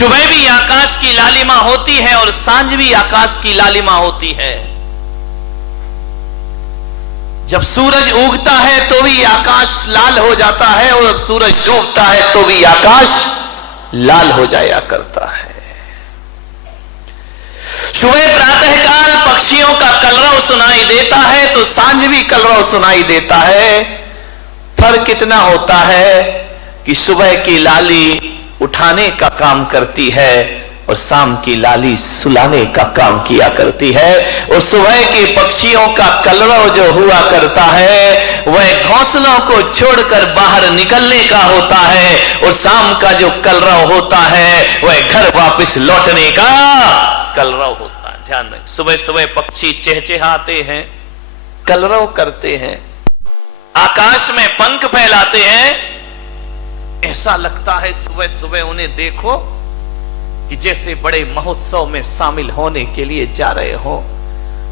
सुबह भी आकाश की लालिमा होती है और सांझ भी आकाश की लालिमा होती है। जब सूरज उगता है तो भी आकाश लाल हो जाता है और जब सूरज डूबता है तो भी आकाश लाल हो जाया करता है। सुबह प्रातःकाल पक्षियों का कलरव सुनाई देता है तो सांझ भी कलरव सुनाई देता है। फर्क इतना होता है कि सुबह की लाली उठाने का काम करती है और शाम की लाली सुलाने का काम किया करती है। और सुबह के पक्षियों का कलरव जो हुआ करता है वह घोंसलों को छोड़कर बाहर निकलने का होता है और शाम का जो कलरव होता है वह घर वापस लौटने का कलरव होता है। ध्यान रखें, सुबह सुबह पक्षी चहचहाते हैं, कलरव करते हैं, आकाश में पंख फैलाते हैं। ऐसा लगता है सुबह सुबह उन्हें देखो कि जैसे बड़े महोत्सव में शामिल होने के लिए जा रहे हो।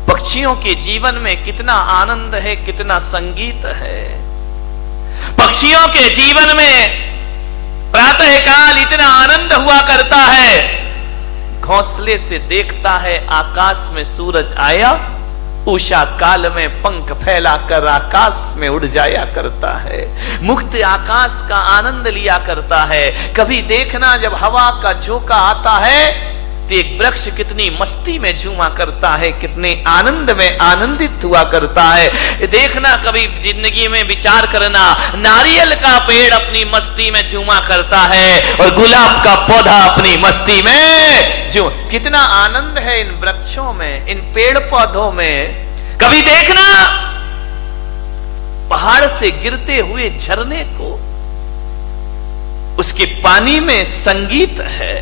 पक्षियों के जीवन में कितना आनंद है, कितना संगीत है। पक्षियों के जीवन में प्रातःकाल इतना आनंद हुआ करता है। घोंसले से देखता है आकाश में सूरज आया, उषा काल में पंख फैलाकर आकाश में उड़ जाया करता है, मुक्त आकाश का आनंद लिया करता है। कभी देखना जब हवा का झोंका आता है तो एक वृक्ष कितनी मस्ती में झूमा करता है, कितने आनंद में आनंदित हुआ करता है। देखना कभी जिंदगी में विचार करना, नारियल का पेड़ अपनी मस्ती में झूमा करता है और गुलाब का पौधा अपनी मस्ती में जो कितना आनंद है इन वृक्षों में, इन पेड़ पौधों में। कभी देखना पहाड़ से गिरते हुए झरने को, उसके पानी में संगीत है,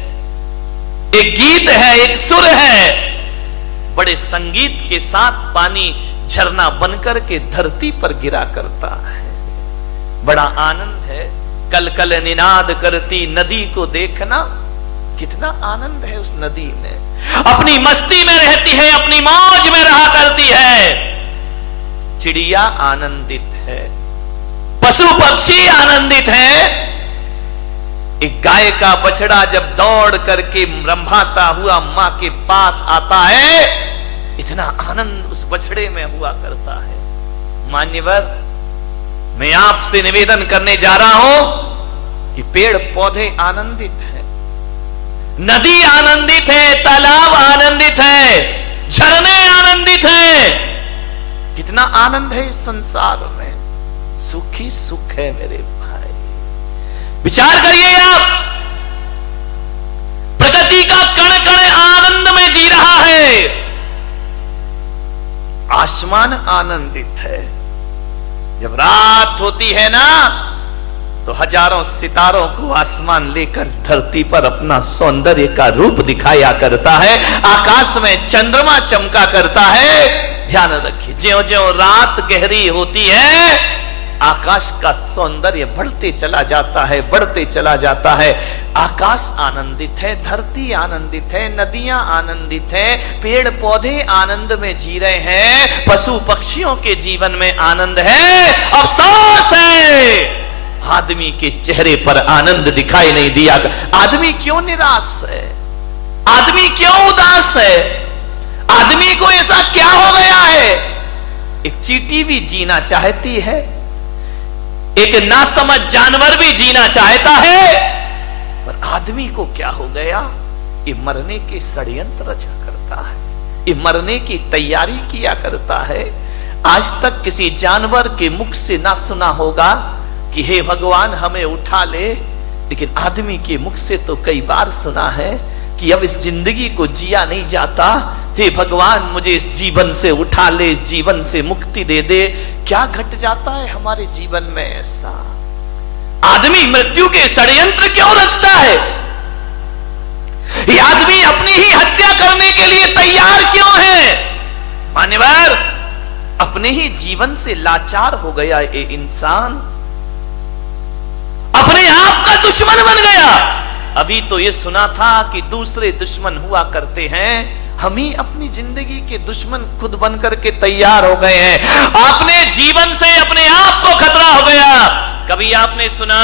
एक गीत है, एक सुर है। बड़े संगीत के साथ पानी झरना बनकर के धरती पर गिरा करता है, बड़ा आनंद है। कल कल निनाद करती नदी को देखना, कितना आनंद है उस नदी में, अपनी मस्ती में रहती है, अपनी मौज में रहा करती है। चिड़िया आनंदित है, पशु पक्षी आनंदित है। एक गाय का बछड़ा जब दौड़ करके रंभाता हुआ मां के पास आता है, इतना आनंद उस बछड़े में हुआ करता है। मान्यवर, मैं आपसे निवेदन करने जा रहा हूं कि पेड़ पौधे आनंदित हैं, नदी आनंदित है, तालाब आनंदित है, झरने आनंदित हैं। कितना आनंद है इस संसार में, सुखी सुख है मेरे भाई। विचार करिए आप, प्रकृति का कण कण आनंद में जी रहा है। आसमान आनंदित है, जब रात होती है ना तो हजारों सितारों को आसमान लेकर धरती पर अपना सौंदर्य का रूप दिखाया करता है, आकाश में चंद्रमा चमका करता है। ध्यान रखिए, ज्यों ज्यों रात गहरी होती है आकाश का सौंदर्य बढ़ते चला जाता है, बढ़ते चला जाता है। आकाश आनंदित है, धरती आनंदित है, नदियां आनंदित है, पेड़ पौधे आनंद में जी रहे हैं, पशु पक्षियों के जीवन में आनंद है। अफसोस है आदमी के चेहरे पर आनंद दिखाई नहीं दिया। आदमी क्यों निराश है, आदमी क्यों उदास है, आदमी को ऐसा क्या हो गया है? एक चींटी भी जीना चाहती है, एक नासमझ जानवर भी जीना चाहता है, पर आदमी को क्या हो गया? ये मरने के षड्यंत्र रचा करता है, ये मरने की तैयारी किया करता है। आज तक किसी जानवर के मुख से ना सुना होगा कि हे भगवान हमें उठा ले, लेकिन आदमी के मुख से तो कई बार सुना है कि अब इस जिंदगी को जिया नहीं जाता, हे भगवान मुझे इस जीवन से उठा ले, इस जीवन से मुक्ति दे दे। क्या घट जाता है हमारे जीवन में ऐसा? आदमी मृत्यु के षड्यंत्र क्यों रचता है? ये आदमी अपनी ही हत्या करने के लिए तैयार क्यों है? मान्यवर, अपने ही जीवन से लाचार हो गया ये इंसान, अपने आप का दुश्मन बन गया। अभी तो ये सुना था कि दूसरे दुश्मन हुआ करते हैं, हम ही अपनी जिंदगी के दुश्मन खुद बनकर के तैयार हो गए हैं। अपने जीवन से अपने आप को खतरा हो गया। कभी आपने सुना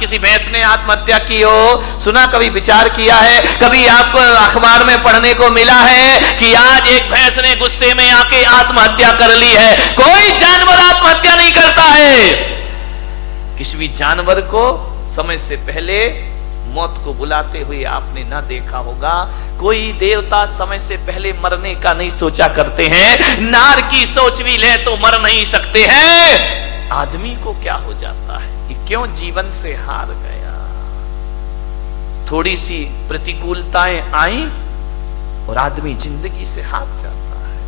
किसी भैंस ने आत्महत्या की हो? सुना? कभी विचार किया है? कभी आपको अखबार में पढ़ने को मिला है कि आज एक भैंस ने गुस्से में आके आत्महत्या कर ली है? कोई जानवर आत्महत्या नहीं करता है। किसी भी जानवर को समय से पहले मौत को बुलाते हुए आपने ना देखा होगा। कोई देवता समय से पहले मरने का नहीं सोचा करते हैं। नार की सोच भी ले तो मर नहीं सकते हैं। आदमी को क्या हो जाता है कि क्यों जीवन से हार गया? थोड़ी सी प्रतिकूलताएं आई और आदमी जिंदगी से हार जाता है।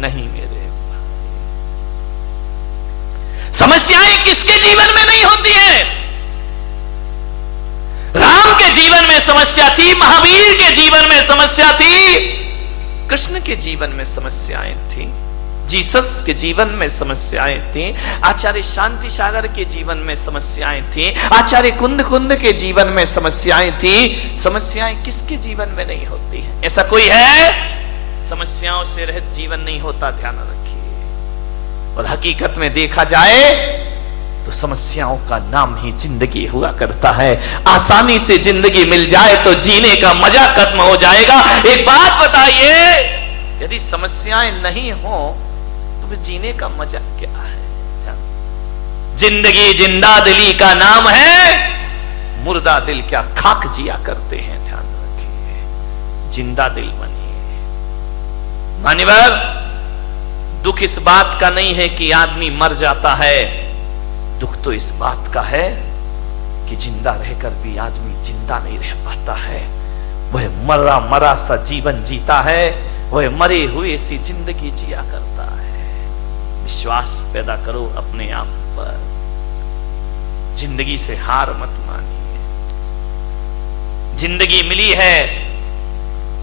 नहीं मेरे भाई, समस्याएं किसके जीवन में नहीं होती हैं? राम के जीवन में समस्या थी, महावीर के जीवन में समस्या थी, कृष्ण के जीवन में समस्याएं थी, जीसस के जीवन में समस्याएं थी, आचार्य शांति सागर के जीवन में समस्याएं थी, आचार्य कुंद कुंद के जीवन में समस्याएं थी। समस्याएं किसके जीवन में नहीं होती है? ऐसा कोई है? समस्याओं से रहित जीवन नहीं होता, ध्यान रखिए। और हकीकत में देखा जाए तो समस्याओं का नाम ही जिंदगी हुआ करता है। आसानी से जिंदगी मिल जाए तो जीने का मजा खत्म हो जाएगा। एक बात बताइए, यदि समस्याएं नहीं हो तो फिर जीने का मजा क्या है? जिंदगी जिंदा दिली का नाम है, मुर्दा दिल क्या खाक जिया करते हैं। ध्यान रखिए, जिंदा दिल बनिए। मान्यवर, दुख इस बात का नहीं है कि आदमी मर जाता है, दुख तो इस बात का है कि जिंदा रहकर भी आदमी जिंदा नहीं रह पाता है। वह मरा मरा सा जीवन जीता है, वह मरे हुए सी जिंदगी जिया करता है। विश्वास पैदा करो अपने आप पर, जिंदगी से हार मत मानिए। जिंदगी मिली है,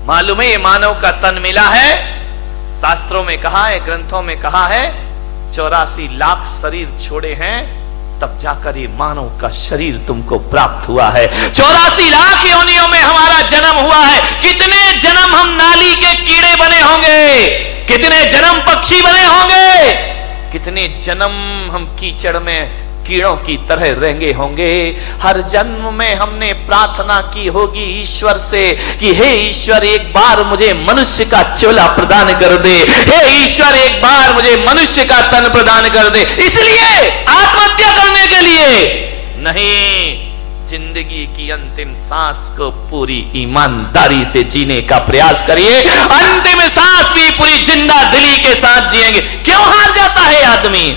मालूम है ये मानव का तन मिला है। शास्त्रों में कहा है, ग्रंथों में कहा है, 84 लाख शरीर छोड़े हैं तब जाकर ये मानव का शरीर तुमको प्राप्त हुआ है। 84 लाख योनियों में हमारा जन्म हुआ है। कितने जन्म हम नाली के कीड़े बने होंगे, कितने जन्म पक्षी बने होंगे, कितने जन्म हम कीचड़ में कीड़ों की तरह रहेंगे होंगे। हर जन्म में हमने प्रार्थना की होगी ईश्वर से कि हे ईश्वर, एक बार मुझे मनुष्य का चोला प्रदान कर दे, हे ईश्वर एक बार मुझे मनुष्य का तन प्रदान कर दे। इसलिए आत्महत्या करने के लिए नहीं, जिंदगी की अंतिम सांस को पूरी ईमानदारी से जीने का प्रयास करिए। अंतिम सांस भी पूरी जिंदा दिली के साथ जिएंगे। क्यों हार जाता है आदमी?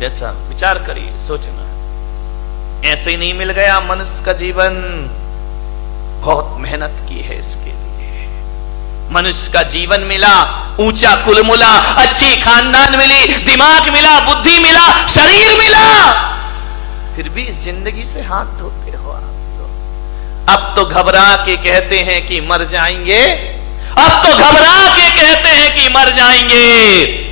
जैसा विचार करिए, सोचना। ऐसे ही नहीं मिल गया मनुष्य का जीवन, बहुत मेहनत की है इसके लिए। मनुष्य का जीवन मिला, ऊंचा कुल मिला, अच्छी खानदान मिली, दिमाग मिला, बुद्धि मिला, शरीर मिला, फिर भी इस जिंदगी से हाथ धोते हो आप। अब तो घबरा के कहते हैं कि मर जाएंगे, अब तो घबरा के कहते हैं कि मर जाएंगे।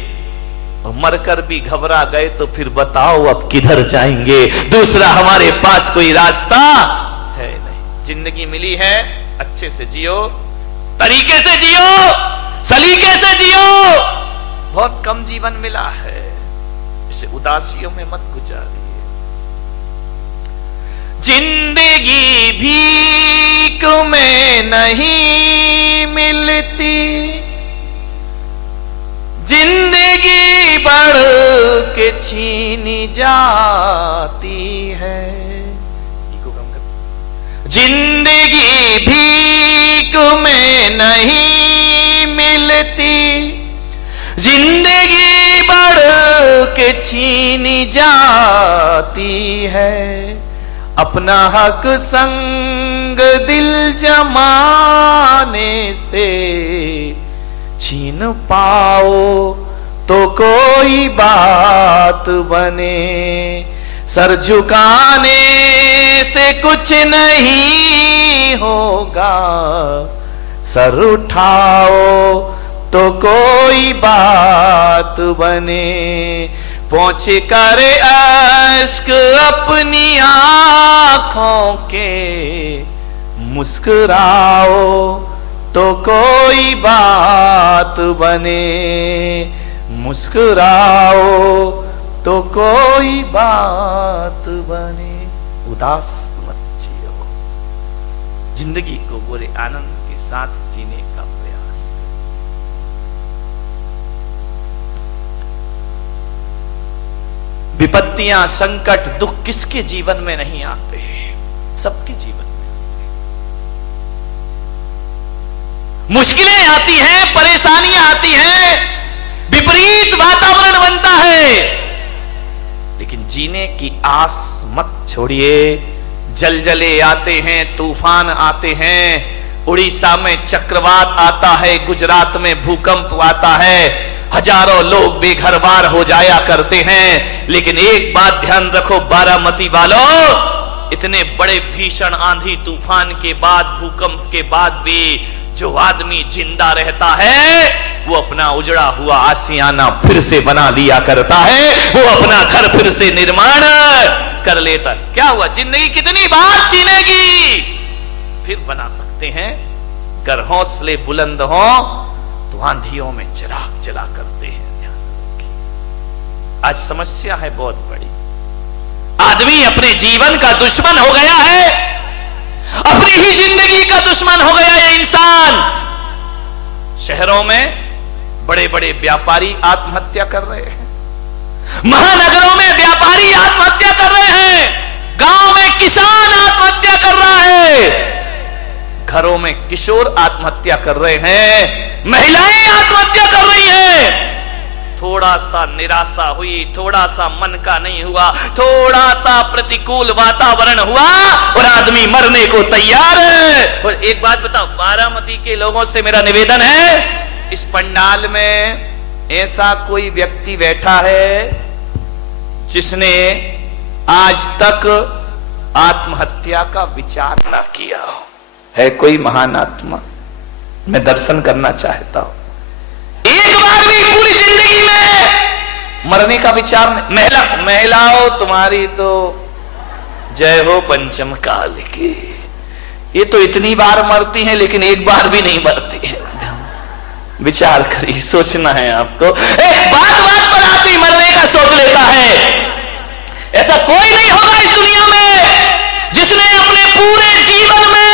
मरकर भी घबरा गए तो फिर बताओ अब किधर जाएंगे? दूसरा हमारे पास कोई रास्ता है नहीं। जिंदगी मिली है, अच्छे से जियो, तरीके से जियो, सलीके से जियो। बहुत कम जीवन मिला है, इसे उदासियों में मत गुजारिए। जिंदगी भीख में नहीं मिलती, जिंदगी बढ़ के छीनी जाती है। जिंदगी भीख में नहीं मिलती, जिंदगी बढ़ के छीनी जाती है। अपना हक संग दिल जमाने से छीन पाओ तो कोई बात बने। सर झुकाने से कुछ नहीं होगा, सर उठाओ तो कोई बात बने। पहुंच कर अश्क अपनी आंखों के, मुस्कुराओ तो कोई बात बने। मुस्कुराओ तो कोई बात बने। उदास मत जियो, जिंदगी को पूरे आनंद के साथ जीने का प्रयास करो। विपत्तियां, संकट, दुख किसके जीवन में नहीं आते? सबके जीवन में आते हैं। मुश्किलें आती हैं, परेशानियां आती हैं, विपरीत वातावरण बनता है, लेकिन जीने की आस मत छोड़िए। जलजले आते हैं, तूफान आते हैं, उड़ीसा में चक्रवात आता है, गुजरात में भूकंप आता है, हजारों लोग बेघरबार हो जाया करते हैं। लेकिन एक बात ध्यान रखो बारामती वालों, इतने बड़े भीषण आंधी तूफान के बाद, भूकंप के बाद भी जो आदमी जिंदा रहता है वो अपना उजड़ा हुआ आशियाना फिर से बना लिया करता है, वो अपना घर फिर से निर्माण कर लेता है। क्या हुआ, जिंदगी कितनी बार छीनेगी, फिर बना सकते हैं। अगर हौसले बुलंद हो तो आंधियों में चिराग जला करते हैं। ध्यान रखिए, आज समस्या है बहुत बड़ी। आदमी अपने जीवन का दुश्मन हो गया है, अपनी ही जिंदगी का दुश्मन हो गया है इंसान। शहरों में बड़े बड़े व्यापारी आत्महत्या कर रहे हैं, महानगरों में व्यापारी आत्महत्या कर रहे हैं, गांव में किसान आत्महत्या कर रहा है, घरों में किशोर आत्महत्या कर रहे हैं, महिलाएं आत्महत्या कर रही हैं। थोड़ा सा निराशा हुई, थोड़ा सा मन का नहीं हुआ, थोड़ा सा प्रतिकूल वातावरण हुआ और आदमी मरने को तैयार है। और एक बात बताओ, बारामती के लोगों से मेरा निवेदन है, इस पंडाल में ऐसा कोई व्यक्ति बैठा है जिसने आज तक आत्महत्या का विचार ना किया हो? है कोई महान आत्मा? मैं दर्शन करना चाहता हूं। एक बार भी पूरी जिंदगी में मरने का विचार नहीं। महिलाओं तुम्हारी तो जय हो पंचम काल की, ये तो इतनी बार मरती हैं लेकिन एक बार भी नहीं मरती है। विचार करिए, सोचना है आपको। बात बात पर आदमी मरने का सोच लेता है। ऐसा कोई नहीं होगा इस दुनिया में जिसने अपने पूरे जीवन में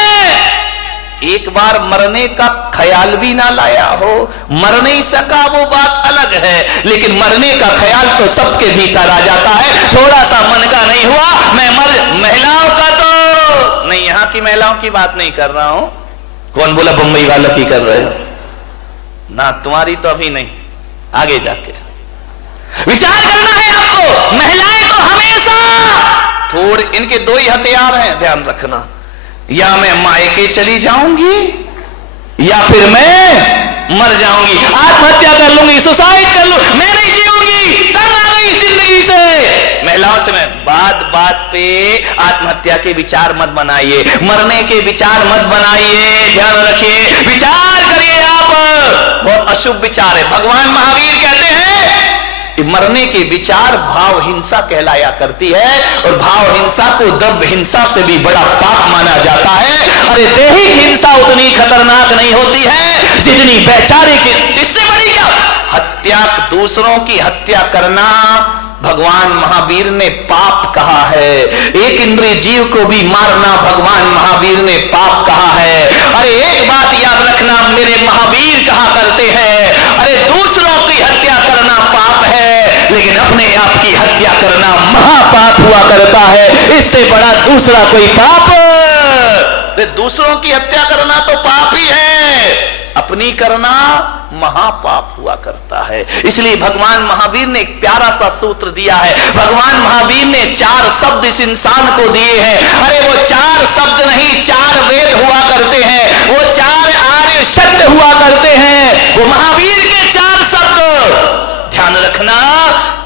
एक बार मरने का ख्याल भी ना लाया हो। मर नहीं सका वो बात अलग है, लेकिन मरने का ख्याल तो सबके भीतर आ जाता है। थोड़ा सा मन का नहीं हुआ, मैं महिलाओं का तो नहीं, यहां की महिलाओं की बात नहीं कर रहा हूं। कौन बोला बंबई वालों की कर रहे हो ना? तुम्हारी तो अभी नहीं, आगे जाके विचार करना है आपको। महिलाएं तो हमेशा थोड़े, इनके दो ही हथियार हैं, ध्यान रखना। या मैं मायके चली जाऊंगी या फिर मैं मर जाऊंगी, आत्महत्या कर लूंगी, सुसाइड कर लूं, मैं नहीं जीऊंगी, तंग आ गई जिंदगी से। महिलाओं से मैं बात बात पे आत्महत्या के विचार मत बनाइए, मरने के विचार मत बनाइए। ध्यान रखिए, विचार करिए आप, बहुत अशुभ विचार है। भगवान महावीर कहते हैं मरने के विचार भाव हिंसा कहलाया करती है, और भाव हिंसा को द्रव्य हिंसा से भी बड़ा पाप माना जाता है। अरे देही हिंसा उतनी खतरनाक नहीं होती है जितनी वैचारिक। इससे बड़ी क्या हत्या, दूसरों की हत्या करना भगवान महावीर ने पाप कहा है। एक इंद्रिय जीव को भी मारना भगवान महावीर ने पाप कहा है। अरे एक बात याद रखना, मेरे महावीर कहा करते हैं, अरे दूसरों की हत्या करना पाप है, लेकिन अपने आप की हत्या करना महापाप हुआ करता है। इससे बड़ा दूसरा कोई पाप, दूसरों की हत्या करना तो पाप ही है, अपनी करना महापाप हुआ करता है। इसलिए भगवान महावीर ने एक प्यारा सा सूत्र दिया है। भगवान महावीर ने 4 शब्द इस इंसान को दिए हैं। अरे वो 4 शब्द नहीं, 4 वेद हुआ करते हैं, वो 4 आर्य सत्य हुआ करते हैं, वो महावीर के 4 शब्द। ध्यान रखना,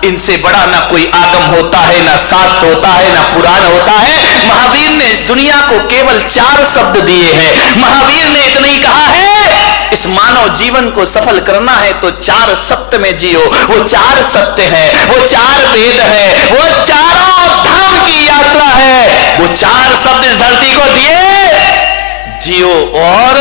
इनसे बड़ा ना कोई आगम होता है, ना शास्त्र होता है, ना पुराण होता है। महावीर ने इस दुनिया को केवल 4 शब्द दिए हैं। महावीर ने इतना ही कहा है, इस मानव जीवन को सफल करना है तो 4 सत्य में जियो। वो 4 सत्य है, वो 4 वेद है, वो चारों धाम की यात्रा है। वो 4 शब्द इस धरती को दिए, जियो और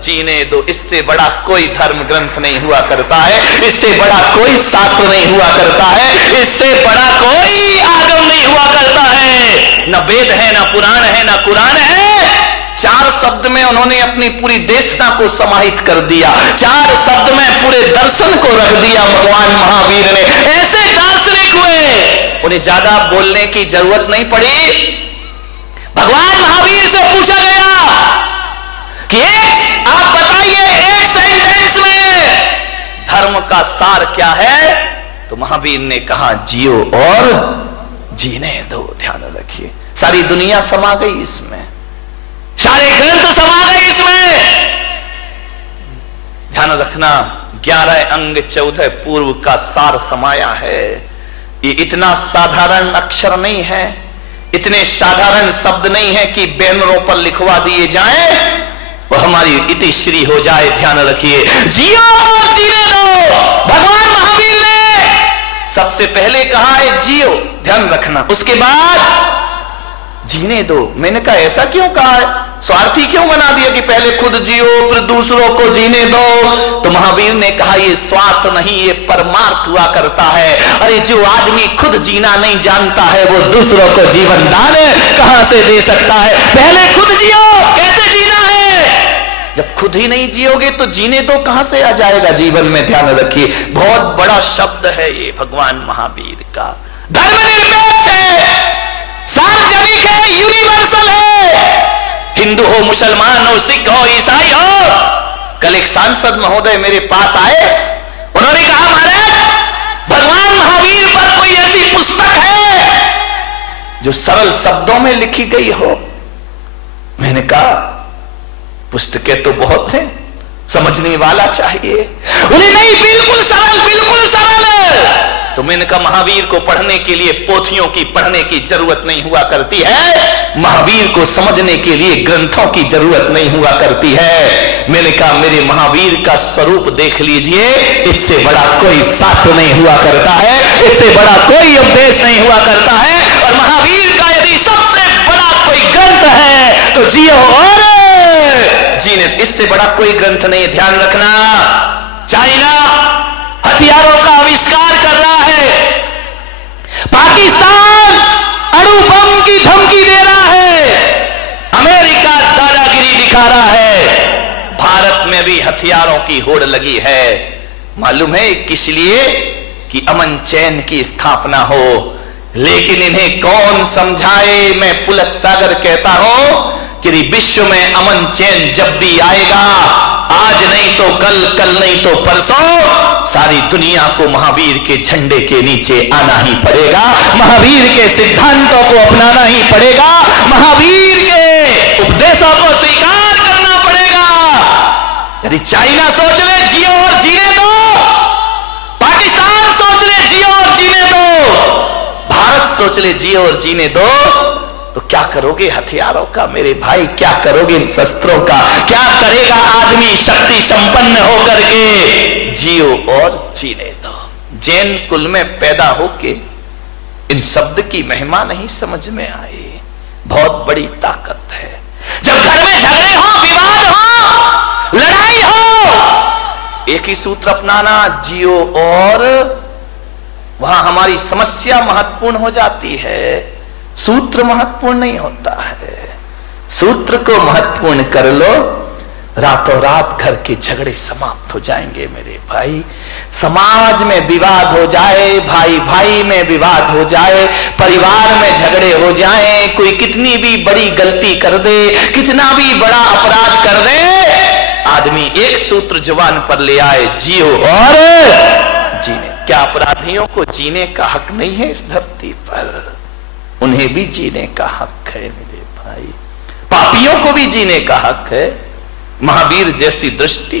जीने दो। इससे बड़ा कोई धर्म ग्रंथ नहीं हुआ करता है, इससे बड़ा कोई शास्त्र नहीं हुआ करता है, इससे बड़ा कोई आगम नहीं हुआ करता है। न वेद है, न पुराण है, न कुरान है। 4 शब्द में उन्होंने अपनी पूरी देशना को समाहित कर दिया, 4 शब्द में पूरे दर्शन को रख दिया भगवान महावीर ने। ऐसे दार्शनिक हुए, उन्हें ज्यादा बोलने की जरूरत नहीं पड़ी। भगवान महावीर से पूछा गया कि आप बताइए एक सेंटेंस में धर्म का सार क्या है, तो महावीर ने कहा जियो और जीने दो। ध्यान रखिए, सारी दुनिया समा गई इसमें, सारे ग्रंथ समा गए इसमें। ध्यान रखना, 11 अंग 14 पूर्व का सार समाया है। ये इतना साधारण अक्षर नहीं है, इतने साधारण शब्द नहीं है कि बैनरों पर लिखवा दिए जाएं, वो हमारी इतिश्री हो जाए। ध्यान रखिए, जियो और जीने दो। भगवान महावीर ने सबसे पहले कहा है जियो, ध्यान रखना, उसके बाद जीने दो। मैंने कहा ऐसा क्यों कहा है, स्वार्थी क्यों बना दिया कि पहले खुद जियो फिर दूसरों को जीने दो। तो महावीर ने कहा ये स्वार्थ नहीं, ये परमार्थ हुआ करता है। अरे जो आदमी खुद जीना नहीं जानता है वो दूसरों को जीवन दान कहां से दे सकता है। पहले खुद जियो, कैसे जीना है। जब खुद ही नहीं जियोगे तो जीने दो कहां से आ जाएगा जीवन में। ध्यान रखिए, बहुत बड़ा शब्द है ये भगवान महावीर का। धर्मनिरपेक्ष है, सार्वजनिक है, यूनिवर्सल है। हिंदू हो, मुसलमान हो, सिख हो, ईसाई हो। कल एक सांसद महोदय मेरे पास आए, उन्होंने कहा महाराज भगवान महावीर पर कोई ऐसी पुस्तक है जो सरल शब्दों में लिखी गई हो। मैंने कहा पुस्तकें तो बहुत हैं, समझने वाला चाहिए। बोले नहीं, बिल्कुल सरल, बिल्कुल सरल। तो मैंने कहा महावीर को पढ़ने के लिए पोथियों की पढ़ने की जरूरत नहीं हुआ करती है, महावीर को समझने के लिए ग्रंथों की जरूरत नहीं हुआ करती है। मैंने कहा मेरे महावीर का स्वरूप देख लीजिए, इससे बड़ा कोई शास्त्र नहीं हुआ करता है, इससे बड़ा कोई उपदेश नहीं हुआ करता है। और महावीर का यदि सबसे बड़ा कोई ग्रंथ है तो जियो और जीने, इससे बड़ा कोई ग्रंथ नहीं। ध्यान रखना, चाइना हथियारों का आविष्कार कर रहा है, पाकिस्तान अणु बम की धमकी दे रहा है, अमेरिका दादागिरी दिखा रहा है, भारत में भी हथियारों की होड़ लगी है। मालूम है किस लिए? कि अमन चैन की स्थापना हो। लेकिन इन्हें कौन समझाए? मैं पुलक सागर कहता हूं कि विश्व में अमन चैन जब भी आएगा, आज नहीं तो कल, कल नहीं तो परसों, सारी दुनिया को महावीर के झंडे के नीचे आना ही पड़ेगा, महावीर के सिद्धांतों को अपनाना ही पड़ेगा, महावीर के उपदेशों को स्वीकार करना पड़ेगा। यदि चाइना सोच ले जियो और जीने दो, पाकिस्तान सोच ले जियो और जीने दो, भारत सोच ले जियो और जीने दो, तो क्या करोगे हथियारों का मेरे भाई? क्या करोगे इन शस्त्रों का? क्या करेगा आदमी शक्ति संपन्न होकर के? जियो और जीने दो। जैन कुल में पैदा होके इन शब्द की महिमा नहीं समझ में आई। बहुत बड़ी ताकत है। जब घर में झगड़े हो, विवाद हो, लड़ाई हो, एक ही सूत्र अपनाना, जियो और, वहां हमारी समस्या महत्वपूर्ण हो जाती है, सूत्र महत्वपूर्ण नहीं होता है। सूत्र को महत्वपूर्ण कर लो, रातों रात घर के झगड़े समाप्त हो जाएंगे मेरे भाई। समाज में विवाद हो जाए, भाई भाई में विवाद हो जाए, परिवार में झगड़े हो जाए, कोई कितनी भी बड़ी गलती कर दे, कितना भी बड़ा अपराध कर दे, आदमी एक सूत्र जुबान पर ले आए, जियो और जीने। क्या अपराधियों को जीने का हक नहीं है इस धरती पर? उन्हें भी जीने का हक है मेरे भाई, पापियों को भी जीने का हक है। महावीर जैसी दृष्टि,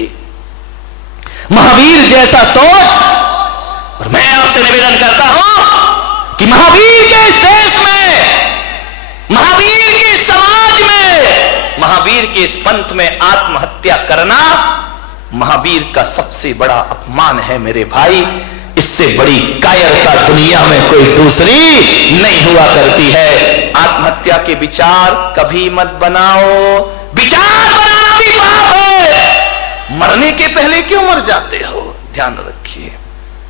महावीर जैसा सोच। और मैं आपसे निवेदन करता हूं कि महावीर के इस देश में, महावीर के समाज में, महावीर के इस पंथ में आत्महत्या करना महावीर का सबसे बड़ा अपमान है मेरे भाई। इससे बड़ी कायरता दुनिया में कोई दूसरी नहीं हुआ करती है। आत्महत्या के विचार कभी मत बनाओ, विचार बनाना भी पाप है। मरने के पहले क्यों मर जाते हो? ध्यान रखिए।